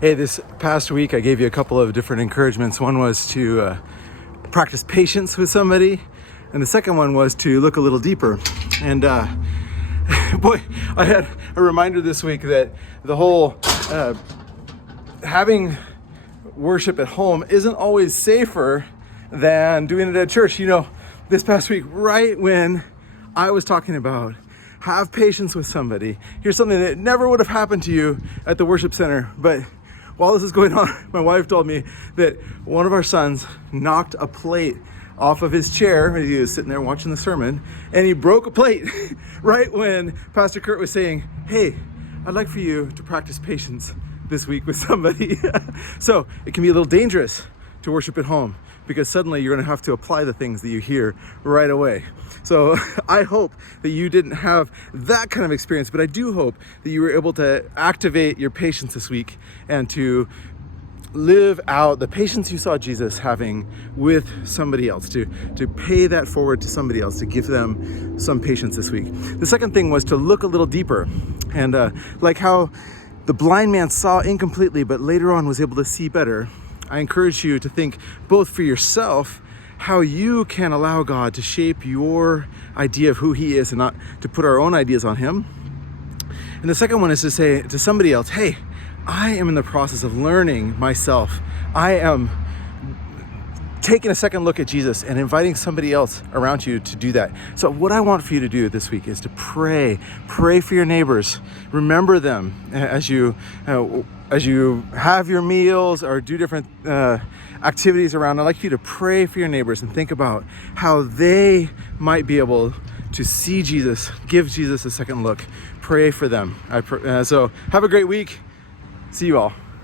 Hey, this past week I gave you a couple of different encouragements. One was to practice patience with somebody, and the second one was to look a little deeper. And boy, I had a reminder this week that the whole having worship at home isn't always safer than doing it at church. You know, this past week, right when I was talking about have patience with somebody, here's something that never would have happened to you at the worship center, but while this is going on, my wife told me that one of our sons knocked a plate off of his chair as he was sitting there watching the sermon, and he broke a plate right when Pastor Kurt was saying, hey, I'd like for you to practice patience this week with somebody. So it can be a little dangerous to worship at home because suddenly you're going to have to apply the things that you hear right away. So I hope that you didn't have that kind of experience, but I do hope that you were able to activate your patience this week and to live out the patience you saw Jesus having with somebody else, to pay that forward to somebody else, to give them some patience this week. The second thing was to look a little deeper, and like how the blind man saw incompletely, but later on was able to see better. I encourage you to think both for yourself, how you can allow God to shape your idea of who he is and not to put our own ideas on him. And the second one is to say to somebody else, hey, I am in the process of learning myself. I am taking a second look at Jesus and inviting somebody else around you to do that. So what I want for you to do this week is to pray for your neighbors. Remember them as you have your meals or do different activities around. I'd like you to pray for your neighbors and think about how they might be able to see Jesus, give Jesus a second look. Pray for them. So have a great week. See you all.